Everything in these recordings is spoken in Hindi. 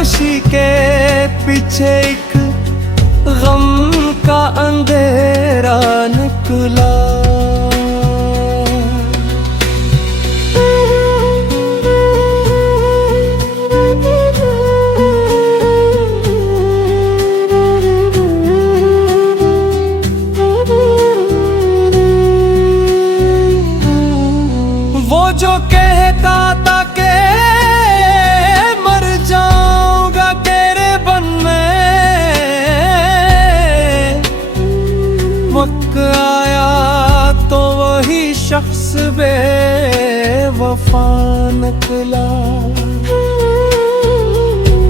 खुशी के पीछे एक गम का अंधेरा निकला। वो जो कहता था कि मर जाऊंगा तेरे बन में, वक्त आया तो वही शख्स बेवफा निकला।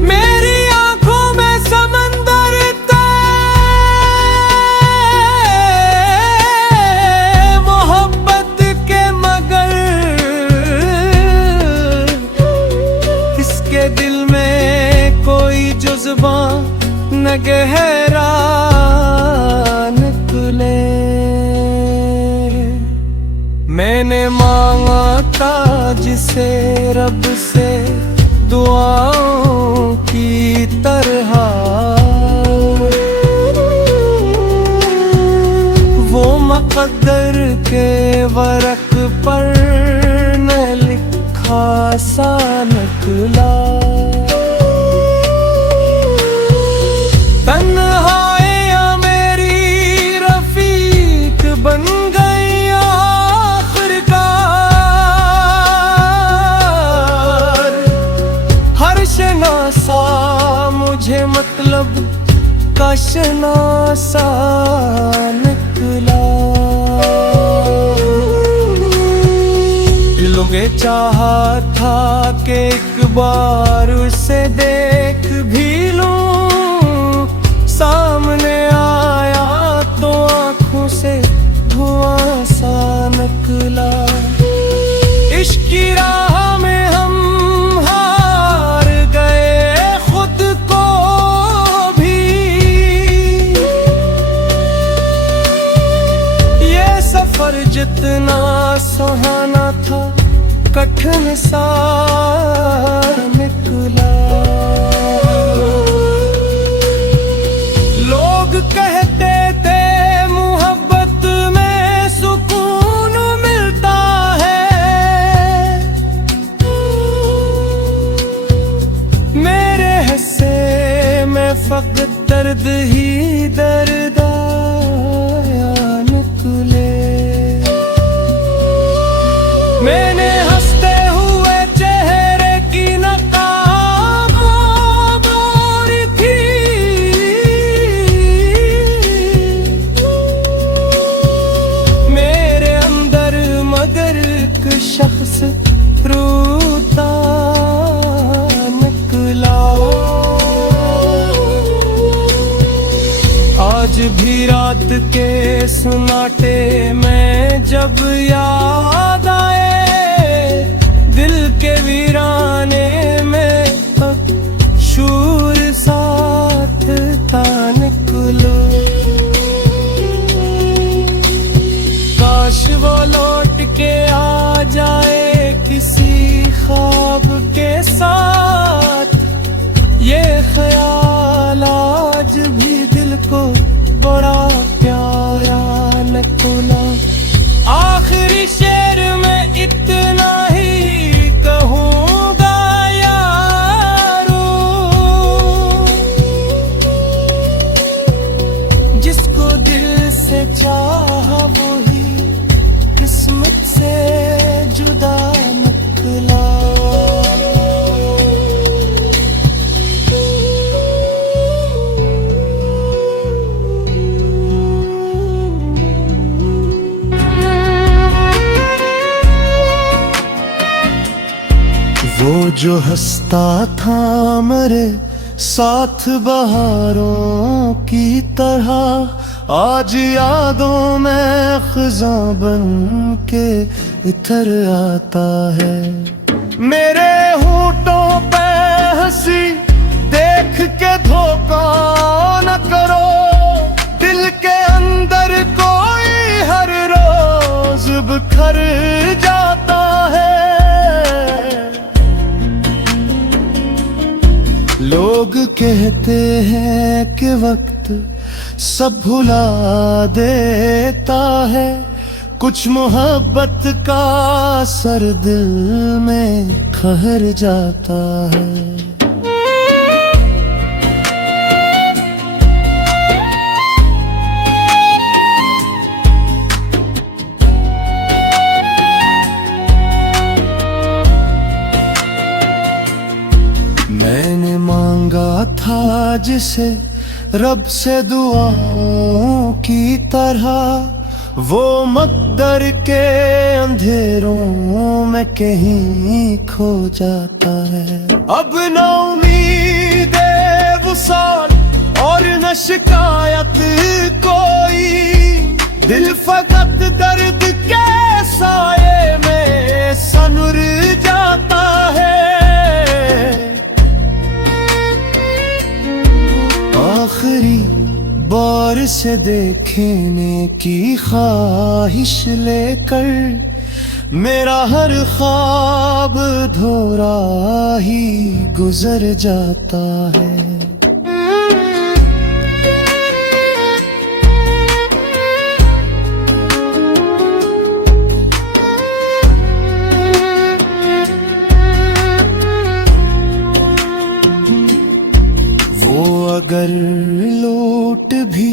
मेरी आंखों में समंदर था, मोहब्बत के, मगर इसके दिल में कोई जज्बा न गहरा निकले। मैंने मांगा था जिसे रब से दुआओं की तरह, वो मुक़द्दर के वरक पर न लिखा सा निकला। तन्हाइयाँ मेरी रफीक बन गई आखिरकार, हर शनासा मुझे मतलब का शनासा निकला। दिलों के चाहा था कि एक बार उसे देख भी लूं, सामने आया तो आंखों से धुआं सा निकला। इश्क की राह में हम हार गए खुद को भी, ये सफर जितना सुहाना था कठिन सा निकला। लोग कहते थे मोहब्बत में सुकून मिलता है, मेरे हिस्से में फकत दर्द ही दर्द आया निकले। मैंने हंसते हुए चेहरे की नकाब मोड़ी थी, मेरे अंदर मगर एक शख्स रोता निकला। आज भी रात के सुनाटे में जब याद आए, दिल के वीराने में शूर साथ था निकलो। काश वो लौट के आ जाए किसी ख्वाब के साथ, ये ख्याल आज भी दिल को बड़ा प्यारा निकला। आखिरी शेर में इतना ही कहूँगा यारो, जिसको दिल से चाहा वही किस्मत से जुदा निकला। वो जो हंसता था मेरे साथ बहारों की तरह, आज यादों में ख़ज़ां बन के इधर आता है। मेरे होठों पे हंसी देख के धोखा न करो, दिल के अंदर कोई हर रोज बिखर जाता है। लोग कहते हैं कि वक्त सब भुला देता है, कुछ मोहब्बत का असर दिल में ठहर जाता है। मैंने मांगा था जिसे रब से दुआओं की तरह, वो मकदर के अंधेरों में कहीं खो जाता है। अब न उम्मीद वुसाल और न शिकायत कोई, दिल फकत दर्द के साये में सनुर जाता है। आखिरी बार से देखने की ख्वाहिश लेकर मेरा हर ख्वाब धोरा ही गुजर जाता है। अगर लौट भी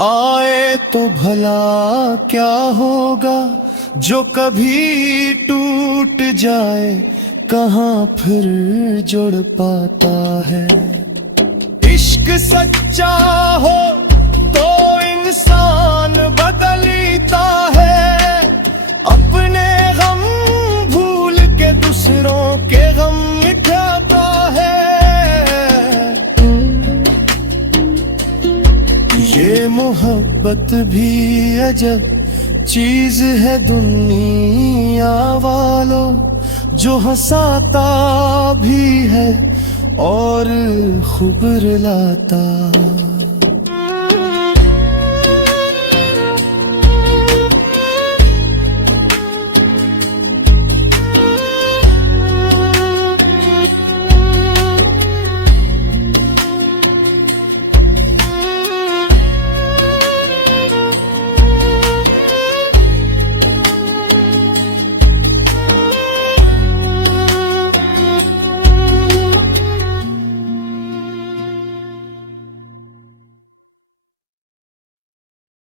आए तो भला क्या होगा, जो कभी टूट जाए कहाँ फिर जुड़ पाता है। इश्क सच्चा हो तो इंसान बदलता है, अपने गम भूल के दूसरों के गम मिटाता है। ये मोहब्बत भी अजब चीज है दुनिया वालों, जो हंसाता भी है और खुबर लाता।